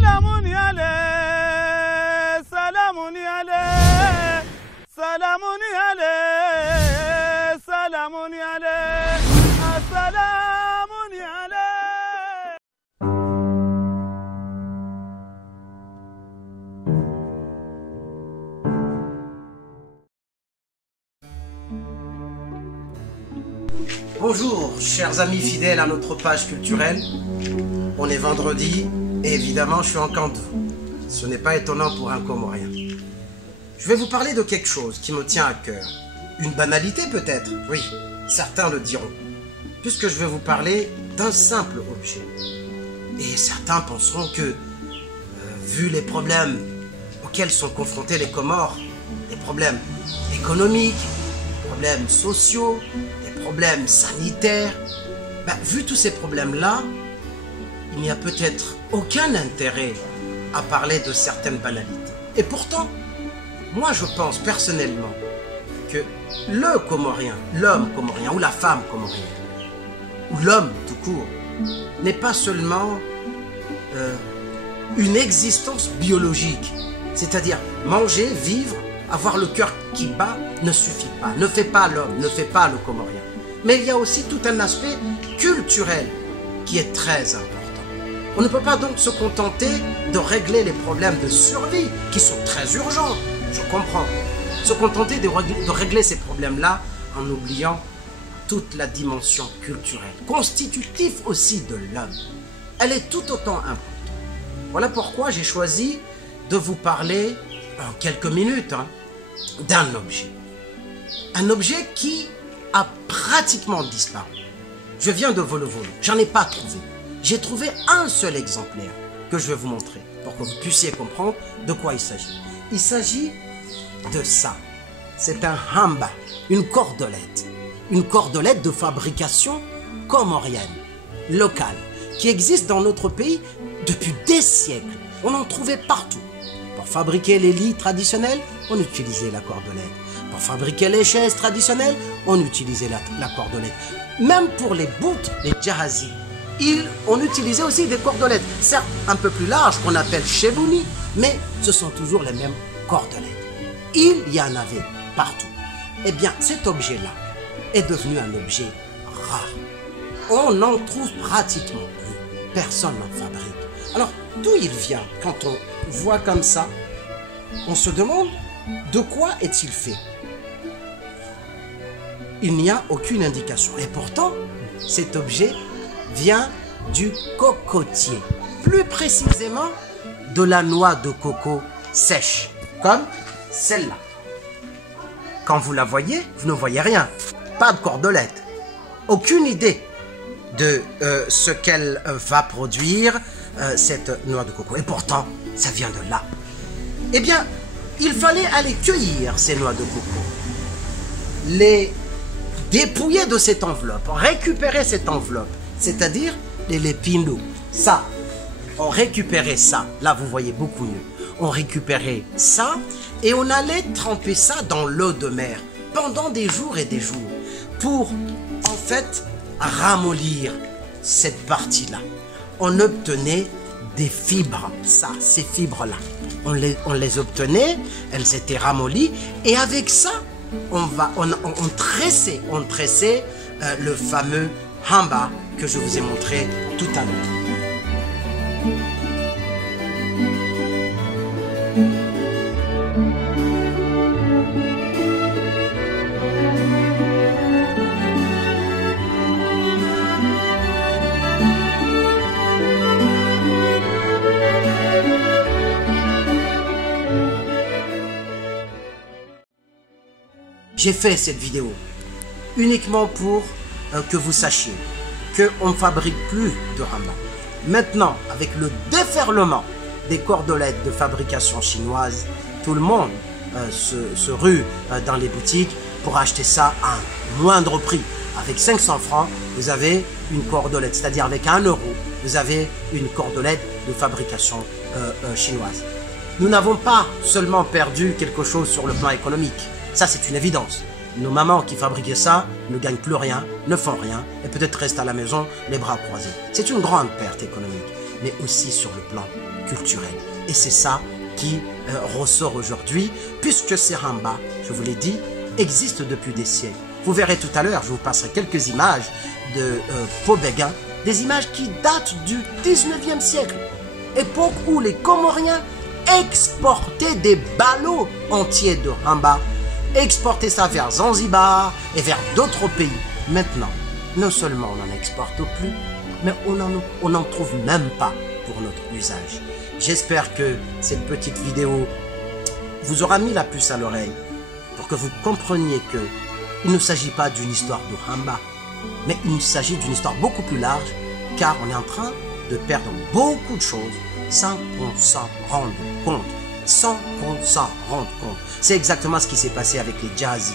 Salamuni ale, salamuni ale, salamuni ale, salamuni ale, salamuni ale. Bonjour, chers amis fidèles à notre page culturelle. On est vendredi et évidemment, je suis en Kantou. Ce n'est pas étonnant pour un Comorien. Je vais vous parler de quelque chose qui me tient à cœur. Une banalité peut-être, oui, certains le diront. Puisque je vais vous parler d'un simple objet. Et certains penseront que, vu les problèmes auxquels sont confrontés les Comores, les problèmes économiques, les problèmes sociaux, problèmes sanitaires, vu tous ces problèmes-là, il n'y a peut-être aucun intérêt à parler de certaines banalités. Et pourtant, moi je pense personnellement que le Comorien, l'homme comorien ou la femme comorienne, ou l'homme tout court, n'est pas seulement une existence biologique, c'est-à-dire manger, vivre, avoir le cœur qui bat ne suffit pas, ne fait pas l'homme, ne fait pas le Comorien. Mais il y a aussi tout un aspect culturel qui est très important. On ne peut pas donc se contenter de régler les problèmes de survie qui sont très urgents, je comprends. Se contenter de régler ces problèmes-là en oubliant toute la dimension culturelle, constitutive aussi de l'homme. Elle est tout autant importante. Voilà pourquoi j'ai choisi de vous parler en quelques minutes d'un objet. Un objet qui a pratiquement disparu. Je viens de voler. J'en ai pas trouvé. J'ai trouvé un seul exemplaire que je vais vous montrer pour que vous puissiez comprendre de quoi il s'agit. Il s'agit de ça. C'est un hamba, une cordelette de fabrication comorienne, locale, qui existe dans notre pays depuis des siècles. On en trouvait partout. Pour fabriquer les lits traditionnels, on utilisait la cordelette. Pour fabriquer les chaises traditionnelles, on utilisait la cordelette. Même pour les bouts, les jahazi, on utilisait aussi des cordelettes. Certes, un peu plus larges, qu'on appelle chebouni, mais ce sont toujours les mêmes cordelettes. Il y en avait partout. Eh bien, cet objet-là est devenu un objet rare. On n'en trouve pratiquement plus. Personne n'en fabrique. Alors, d'où il vient? Quand on voit comme ça, on se demande de quoi est-il fait? Il n'y a aucune indication. Et pourtant, cet objet vient du cocotier. Plus précisément, de la noix de coco sèche, comme celle-là. Quand vous la voyez, vous ne voyez rien. Pas de cordelette. Aucune idée de ce qu'elle va produire, cette noix de coco. Et pourtant, ça vient de là. Eh bien, il fallait aller cueillir ces noix de coco. Les dépouiller de cette enveloppe, récupérer cette enveloppe, c'est-à-dire les lépinous. Ça, on récupérait ça. Là, vous voyez beaucoup mieux. On récupérait ça et on allait tremper ça dans l'eau de mer pendant des jours et des jours pour, en fait, ramollir cette partie-là. On obtenait des fibres, ça, ces fibres-là. On les obtenait, elles étaient ramollies et avec ça, on tressait le fameux hamba que je vous ai montré tout à l'heure. J'ai fait cette vidéo uniquement pour que vous sachiez qu'on ne fabrique plus de hamba. Maintenant, avec le déferlement des cordelettes de fabrication chinoise, tout le monde se rue dans les boutiques pour acheter ça à un moindre prix. Avec 500 francs, vous avez une cordelette, c'est-à-dire avec 1 euro, vous avez une cordelette de fabrication chinoise. Nous n'avons pas seulement perdu quelque chose sur le plan économique. Ça, c'est une évidence. Nos mamans qui fabriquaient ça ne gagnent plus rien, ne font rien et peut-être restent à la maison les bras croisés. C'est une grande perte économique, mais aussi sur le plan culturel. Et c'est ça qui ressort aujourd'hui, puisque ces Hamba, je vous l'ai dit, existent depuis des siècles. Vous verrez tout à l'heure, je vous passerai quelques images de Pobega, des images qui datent du 19e siècle, époque où les Comoriens exportaient des ballots entiers de Hamba, exportaient ça vers Zanzibar et vers d'autres pays. Maintenant, non seulement on n'en exporte plus, mais on n'en trouve même pas pour notre usage. J'espère que cette petite vidéo vous aura mis la puce à l'oreille pour que vous compreniez que il ne s'agit pas d'une histoire de Hamba, mais il s'agit d'une histoire beaucoup plus large, car on est en train de perdre beaucoup de choses sans qu'on s'en rende compte. Sans qu'on s'en rende compte. C'est exactement ce qui s'est passé avec les Djazi.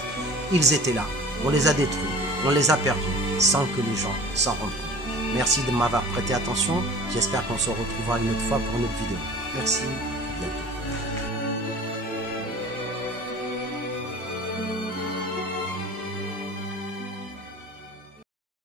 Ils étaient là, on les a détruits, on les a perdus, sans que les gens s'en rendent compte. Merci de m'avoir prêté attention. J'espère qu'on se retrouvera une autre fois pour une autre vidéo. Merci, à bientôt.